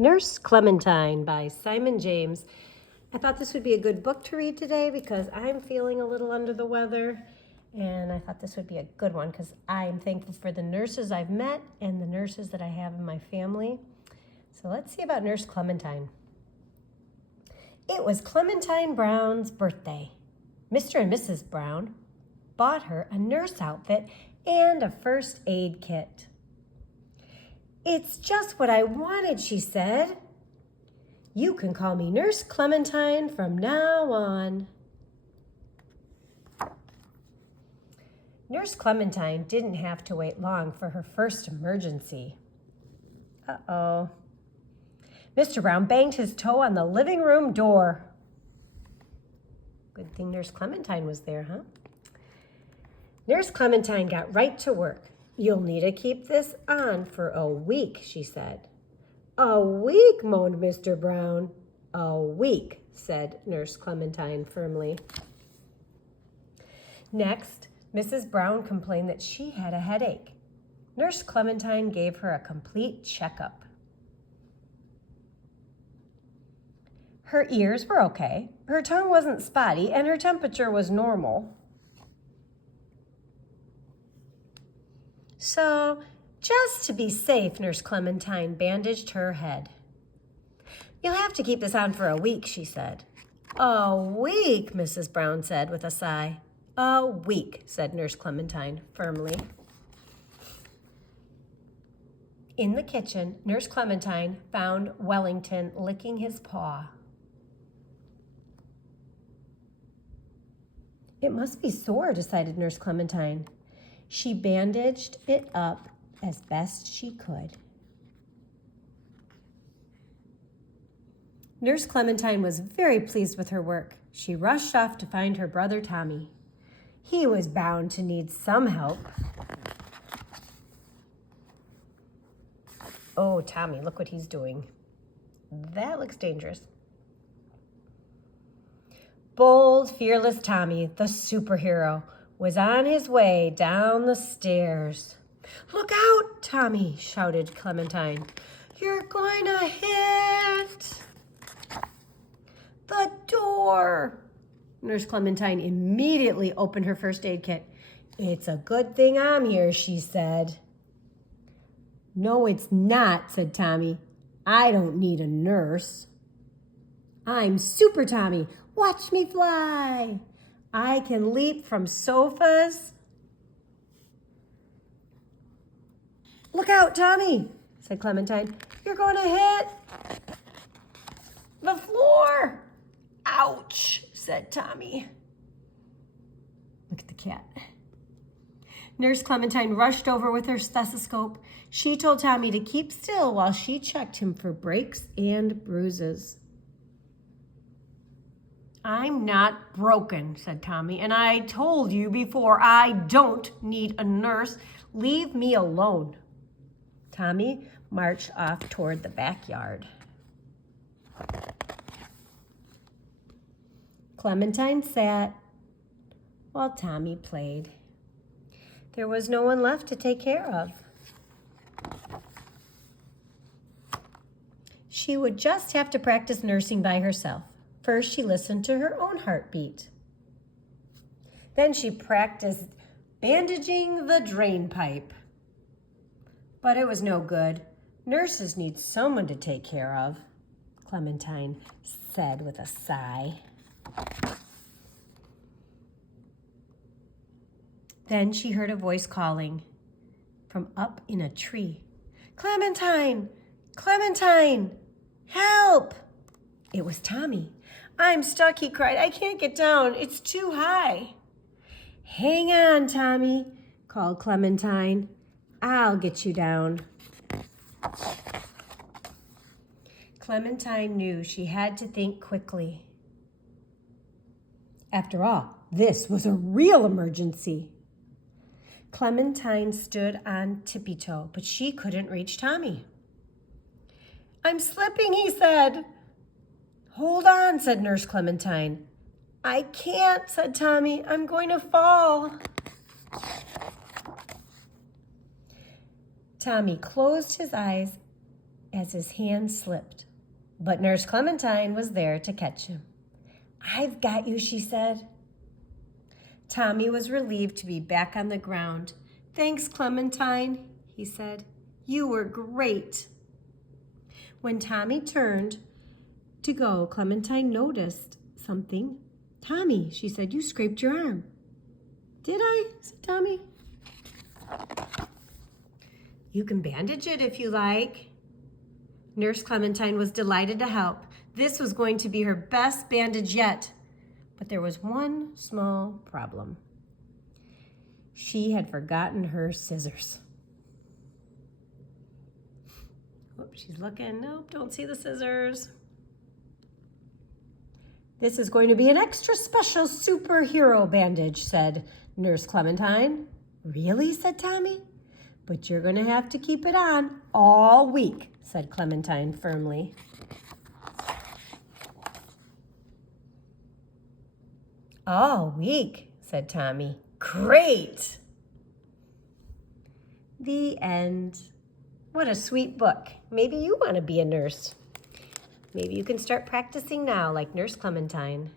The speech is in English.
Nurse Clementine by Simon James. I thought this would be a good book to read today because I'm feeling a little under the weather, and I thought this would be a good one because I'm thankful for the nurses I've met and the nurses that I have in my family. So let's see about Nurse Clementine. It was Clementine Brown's birthday. Mr. and Mrs. Brown bought her a nurse outfit and a first aid kit. "It's just what I wanted," she said. "You can call me Nurse Clementine from now on." Nurse Clementine didn't have to wait long for her first emergency. Uh-oh. Mr. Brown banged his toe on the living room door. Good thing Nurse Clementine was there, huh? Nurse Clementine got right to work. "You'll need to keep this on for a week," she said. "A week," moaned Mr. Brown. "A week," said Nurse Clementine firmly. Next, Mrs. Brown complained that she had a headache. Nurse Clementine gave her a complete checkup. Her ears were okay, her tongue wasn't spotty, and her temperature was normal. So, just to be safe, Nurse Clementine bandaged her head. "You'll have to keep this on for a week," she said. "A week," Mrs. Brown said with a sigh. "A week," said Nurse Clementine firmly. In the kitchen, Nurse Clementine found Wellington licking his paw. "It must be sore," decided Nurse Clementine. She bandaged it up as best she could. Nurse Clementine was very pleased with her work. She rushed off to find her brother Tommy. He was bound to need some help. Oh, Tommy, look what he's doing. That looks dangerous. Bold, fearless Tommy, the superhero, was on his way down the stairs. "Look out, Tommy," shouted Clementine. "You're going to hit the door." Nurse Clementine immediately opened her first aid kit. "It's a good thing I'm here," she said. "No, it's not," said Tommy. "I don't need a nurse. I'm Super Tommy. Watch me fly. I can leap from sofas." "Look out, Tommy," said Clementine. "You're going to hit the floor." "Ouch," said Tommy. Look at the cat. Nurse Clementine rushed over with her stethoscope. She told Tommy to keep still while she checked him for breaks and bruises. "I'm not broken," said Tommy, "and I told you before, I don't need a nurse. Leave me alone." Tommy marched off toward the backyard. Clementine sat while Tommy played. There was no one left to take care of. She would just have to practice nursing by herself. First, she listened to her own heartbeat. Then she practiced bandaging the drain pipe. But it was no good. Nurses need someone to take care of, Clementine said with a sigh. Then she heard a voice calling from up in a tree. "Clementine! Clementine! Help!" It was Tommy. "I'm stuck," he cried. "I can't get down. It's too high." "Hang on, Tommy," called Clementine. "I'll get you down." Clementine knew she had to think quickly. After all, this was a real emergency. Clementine stood on tippy-toe, but she couldn't reach Tommy. "I'm slipping," he said. "Hold on," said Nurse Clementine. "I can't," said Tommy. "I'm going to fall." Tommy closed his eyes as his hand slipped. But Nurse Clementine was there to catch him. "I've got you," she said. Tommy was relieved to be back on the ground. "Thanks, Clementine," he said. "You were great." When Tommy turned to go, Clementine noticed something. "Tommy," she said, "you scraped your arm." "Did I?" said Tommy. "You can bandage it if you like." Nurse Clementine was delighted to help. This was going to be her best bandage yet. But there was one small problem. She had forgotten her scissors. Whoop, she's looking. Nope, don't see the scissors. "This is going to be an extra special superhero bandage," said Nurse Clementine. "Really?" said Tommy. "But you're going to have to keep it on all week," said Clementine firmly. "All week," said Tommy. "Great!" The end. What a sweet book. Maybe you want to be a nurse. Maybe you can start practicing now like Nurse Clementine.